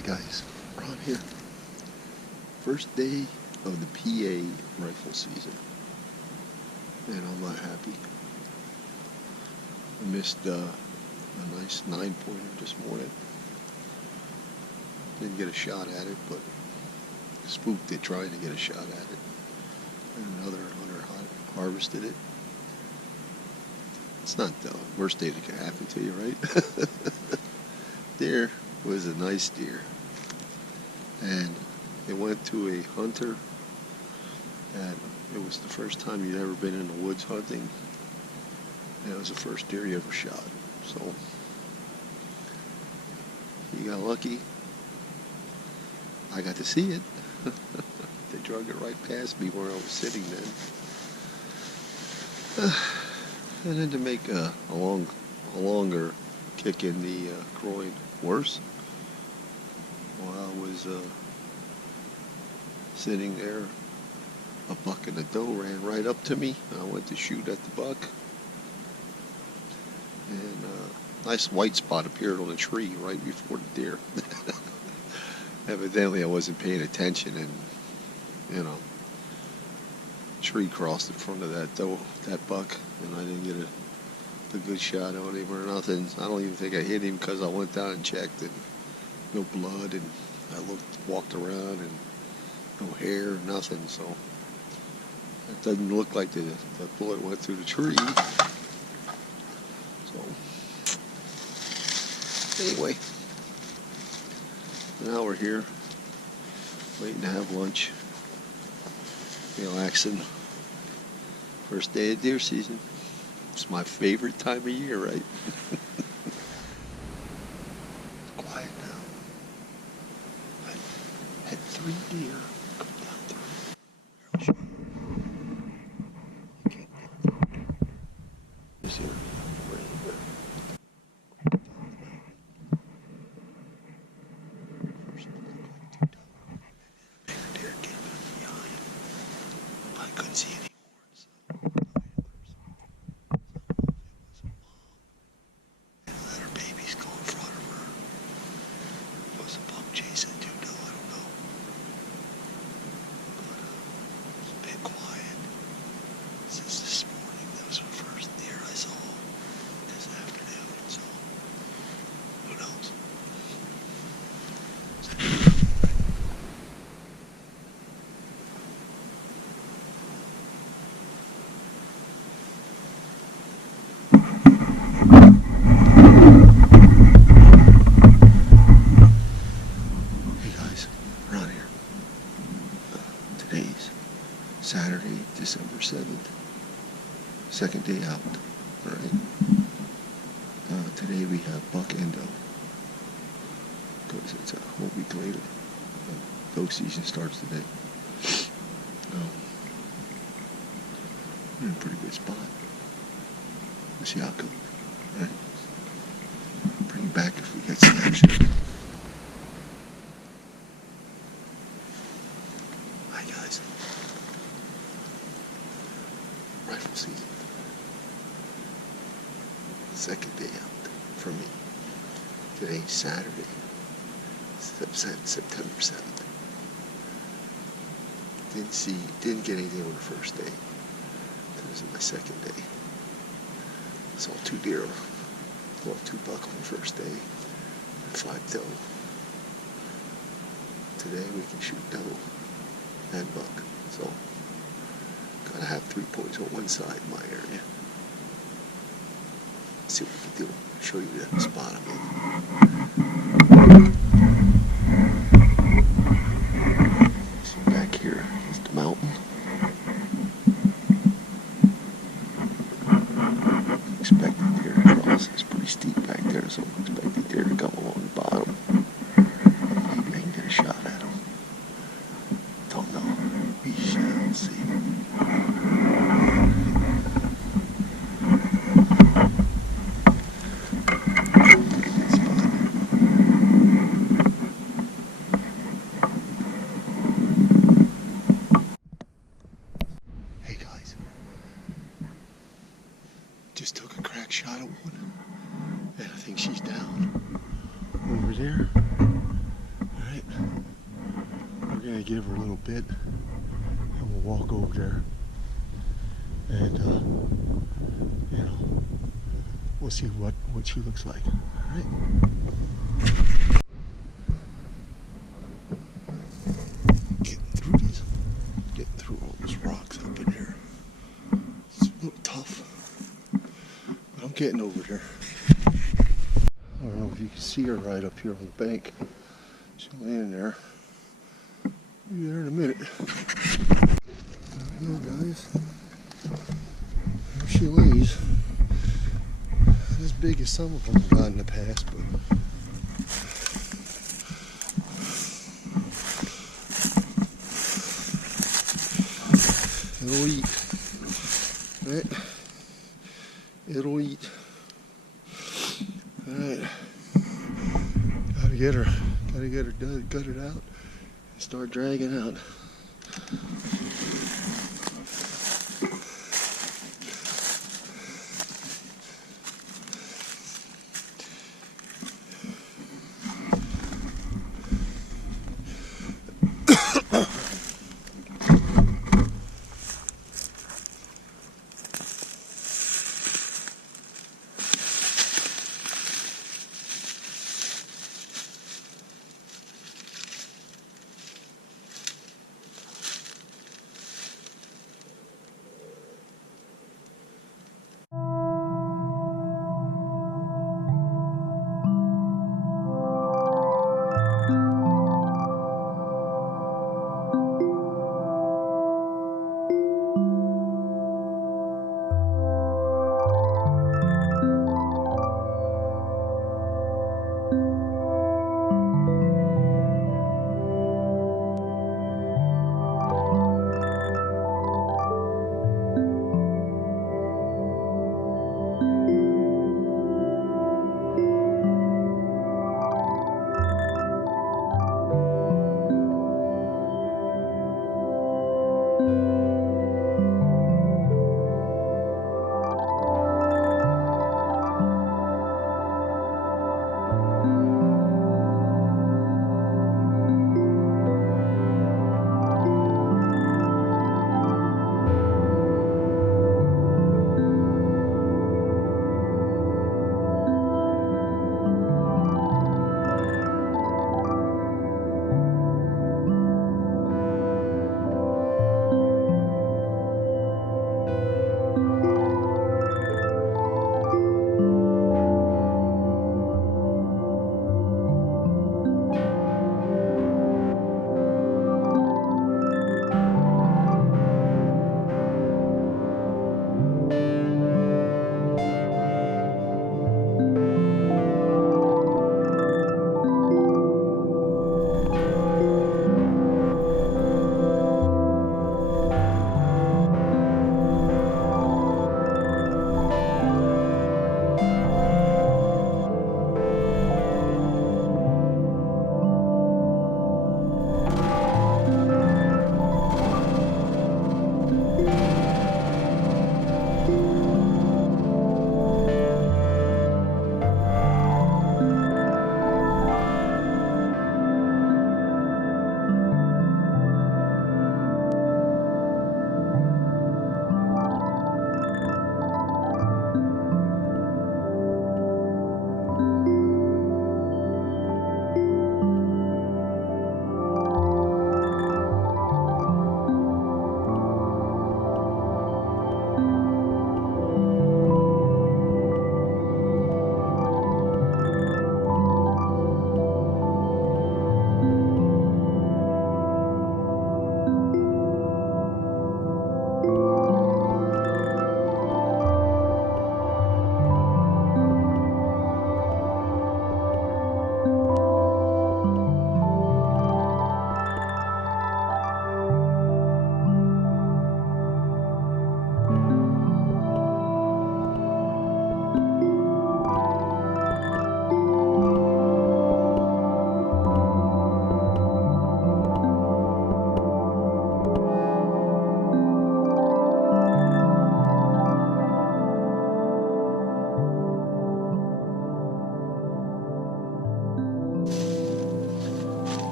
Hi guys, Ron here. First day of the PA rifle season, and I'm not happy. I missed a nice 9-pointer this morning. Didn't get a shot at it, but spooked it trying to get a shot at it. And another hunter harvested it. It's not the worst day that can happen to you, right? Deer was a nice deer, and it went to a hunter that it was the first time he'd ever been in the woods hunting, and it was the first deer he ever shot. So he got lucky. I got to see it. They drug it right past me where I was sitting then. And then to make a longer kick in the groin worse, while I was sitting there, a buck and a doe ran right up to me. I went to shoot at the buck, and a nice white spot appeared on a tree right before the deer. Evidently I wasn't paying attention, and tree crossed in front of that buck, and I didn't get a good shot on him or nothing. I don't even think I hit him because I went down and checked, and no blood, and I walked around, and no hair, nothing. So it doesn't look like the bullet went through the tree. So anyway, now we're here waiting to have lunch, relaxing. First day of deer season. It's my favorite time of year, right? Quiet now. I had 3 deer come down through. I'll show you. You can't get through. This here, right here. First one looked like 2 doe. And then a bigger deer came in behind. But I couldn't see any. Chasing 2 doe, I don't know. But it's a bit quiet since this morning. That was the first deer I saw this afternoon, so who knows? Today's Saturday, December 7th, second day out. All right. Today we have buck and doe, because it's a whole week later. Doe season starts today. We're in a pretty good spot. Let's see how it goes. All right. Bring it back if we get some action. Hi guys. Rifle season. Second day out for me. Today's Saturday, September 7th. Didn't get anything on the first day. This is my second day. Saw 2 deer, well, 2 buck on the first day, and 5 doe. Today we can shoot doe and buck, so gotta have 3 points on one side in my area. Let's see what we can do. Show you the spot I'm in. See back here is the mountain. Expected deer to cross. It's pretty steep back there, so I'm expecting deer to come along the bottom. Maybe I can get a shot at them. Don't know. We shall see. Hey guys. Just took a crack shot at one, and I think she's down over there. gonna give her a little bit, and we'll walk over there, and you know, we'll see what she looks like. All right. Getting through all those rocks up in here. It's a little tough, but I'm getting over there. I don't know if you can see her right up here on the bank. She's laying there. Be there in a minute. There we go, guys. There she lays. Not as big as some of them have got in the past, but it'll eat. Right? It'll eat. Alright. Gotta get her gutted out and start dragging out.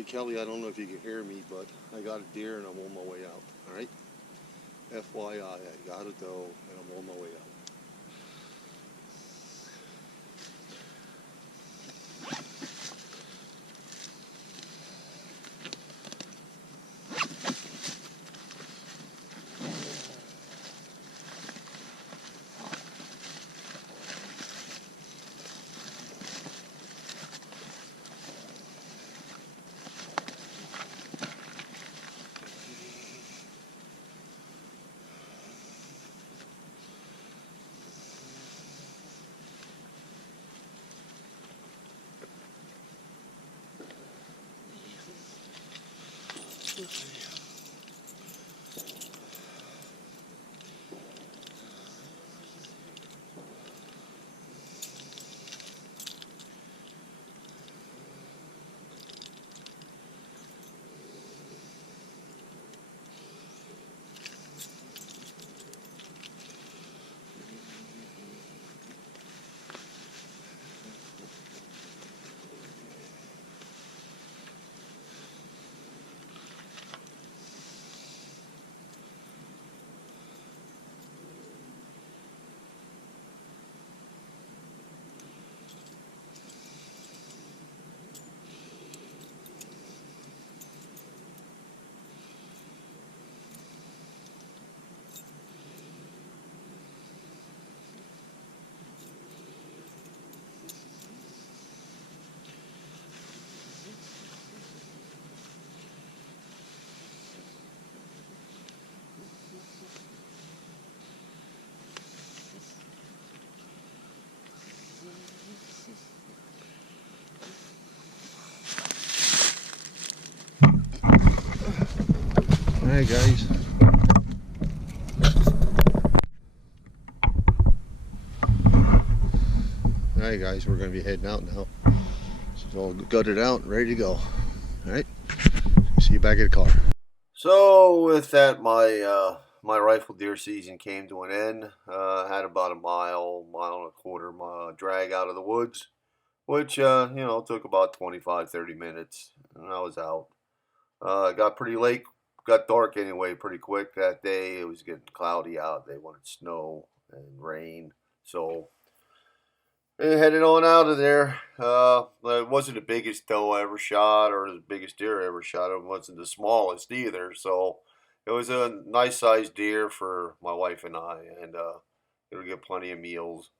Hey Kelly, I don't know if you can hear me, but I got a deer and I'm on my way out. All right. FYI, I gotta go and I'm on my way out. Alright guys. Alright guys, we're gonna be heading out now. It's all gutted out and ready to go. Alright. See you back at the car. So with that, my rifle deer season came to an end. Had about a mile and a quarter drag out of the woods, which took about 25-30 minutes, and I was out. It got pretty late, got dark anyway pretty quick that day. It was getting cloudy out. They wanted snow and rain, so headed on out of there. It wasn't the biggest doe I ever shot or the biggest deer I ever shot. It wasn't the smallest either. So it was a nice sized deer for my wife and I, and it'll get plenty of meals.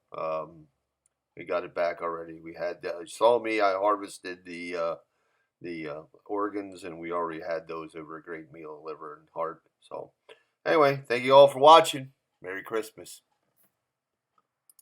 We got it back already. We had you saw me. I harvested the organs, and we already had those. They were a great meal, liver and heart. So anyway, thank you all for watching. Merry Christmas.